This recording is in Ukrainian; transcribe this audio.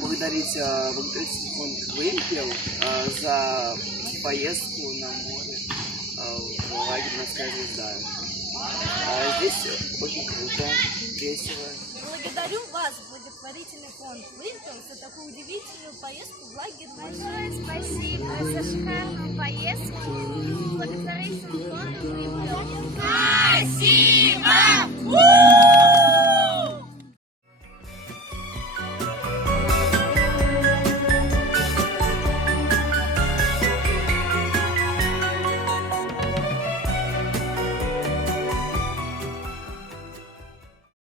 Благодарить благотворительный фонд «Вымпел» за поездку на море в лагерь «Морская звезда». Здесь очень круто, весело. Благодарю вас, благотворительный фонд «Вымпел», за такую удивительную поездку в лагерь. Большое спасибо за шикарную поездку благотворительному фонду «Вымпел». Спасибо!